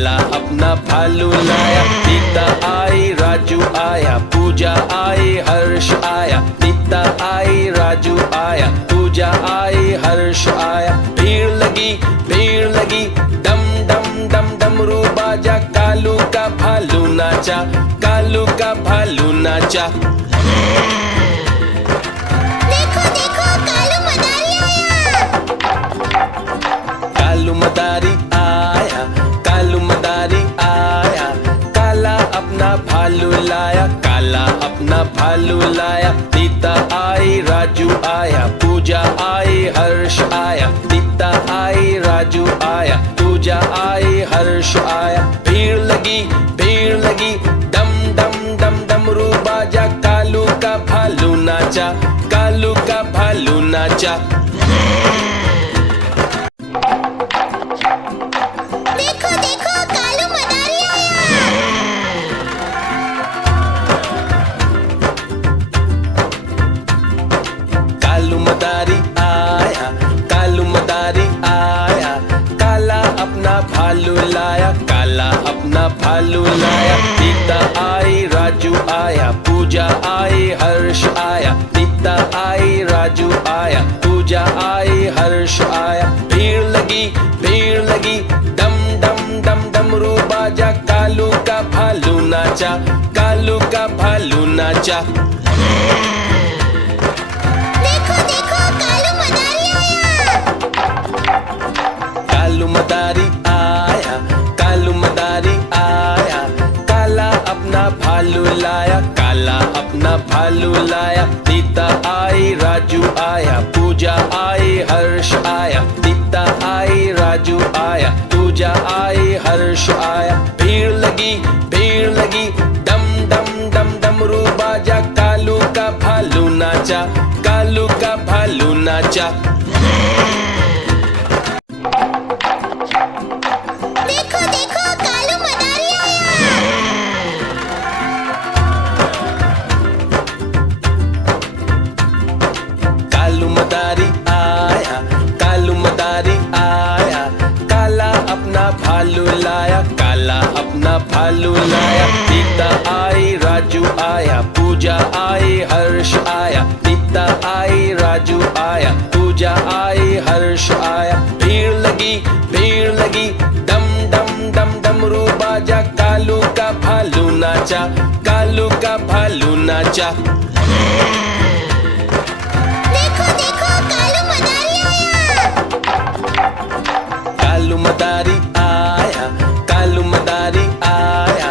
काला अपना भालू लाया। नीता आई, राजू आया, पूजा आई, हर्ष आया। नीता आई, राजू आया, पूजा आई, हर्ष आया। भीड़ लगी डम डम डम डमरू बाजा। कालू का भालू नाचा, कालू का भालू नाचा। देखो देखो कालू मदारी आया। कालू मदारी आया, कालू मदारी आया। काला अपना भालू लाया, काला अपना भालू लाया। नीता आई, राजू आया, पूजा आई, हर्ष आया। नीता आई, राजू आया, पूजा आई, हर्ष आया। भीड़ लगी डम डम डम डमरू बाजा। कालू का भालू नाचा, कालू का भालू नाचा। देखो देखो कालू मदारी आया। कालू मदारी आया, कालू मदारी आया। काला अपना भालू लाया, काला अपना भालू लाया। नीता आई, राजू आया, पूजा आई, हर्ष आया। नीता आई, राजू आया, पूजा आई, हर्ष आया। भीड़ लगी डम डम डम डमरू बाजा। कालू का भालू नाचा, कालू का भालू नाचा। देखो देखो कालू मदारी आया। कालू मदारी आया, कालू मदारी आया। काला अपना भालू लाया, काला अपना भालू लाया। नीता आई, राजू आया, पूजा आई, हर्ष आया। नीता आई, राजू आया, पूजा आई, हर्ष आया। भीड़ लगी डम डम डम डमरू बाजा। कालू का भालू नाचा, कालू का भालू नाचा। देखो देखो कालू मदारी आया। कालू मदारी आया, कालू मदारी आया। काला अपना भालू लाया, काला अपना भालू लाया। नीता आई, राजू आया, पूजा आई, हर्ष आया। नीता आई, राजू आया, पूजा आई, हर्ष आया। भीड़ लगी डम डम डम डमरू बाजा। कालू का भालू नाचा, कालू का भालू नाचा। देखो देखो कालू मदारी आया। कालू मदारी आया, कालू मदारी आया।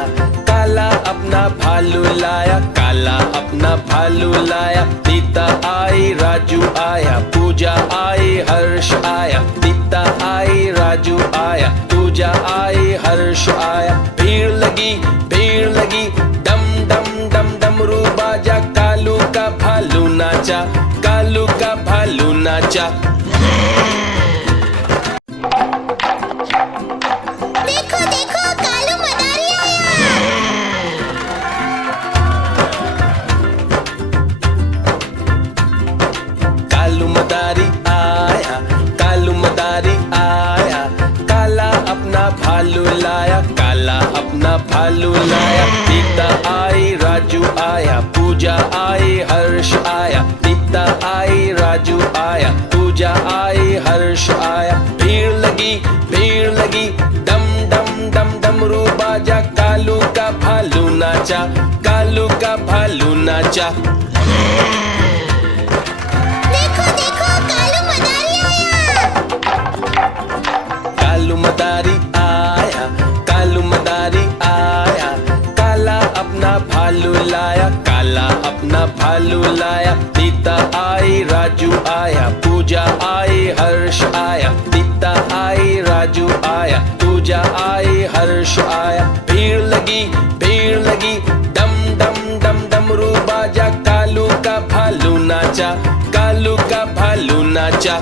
काला अपना भालू लाया, काला अपना भालू लाया। नीता आई, राजू आया, पूजा आई, हर्ष आया। नीता आई, राजू आया, पूजा आई, हर्ष आया। भीड़ लगी डम डम डम डमरू बाजा। कालू का भालू नाचा, कालू का भालू नाचा। देखो देखो कालू मदारी आया। कालू मदारी आया, कालू मदारी आया। काला अपना भालू लाया, काला अपना भालू लाया। नीता आई, राजू आया, पूजा आई, हर्ष आया। नीता आई, राजू आया, पूजा आई, हर्ष आया। भीड़ लगी डम डम डम डमरू बाजा। कालू का भालू नाचा, कालू का भालू नाचा। देखो देखो कालू मदारी आया। कालू मदारी आया, कालू मदारी आया। काला अपना भालू लाया, काला अपना भालू लाया। नीता आई, राजू आया, पूजा आई, हर्ष आया। नीता आई, राजू आया, पूजा आई, हर्ष आया। भीड़ लगी डम डम डम डमरू बाजा। कालू का भालू नाचा, कालू का भालू नाचा।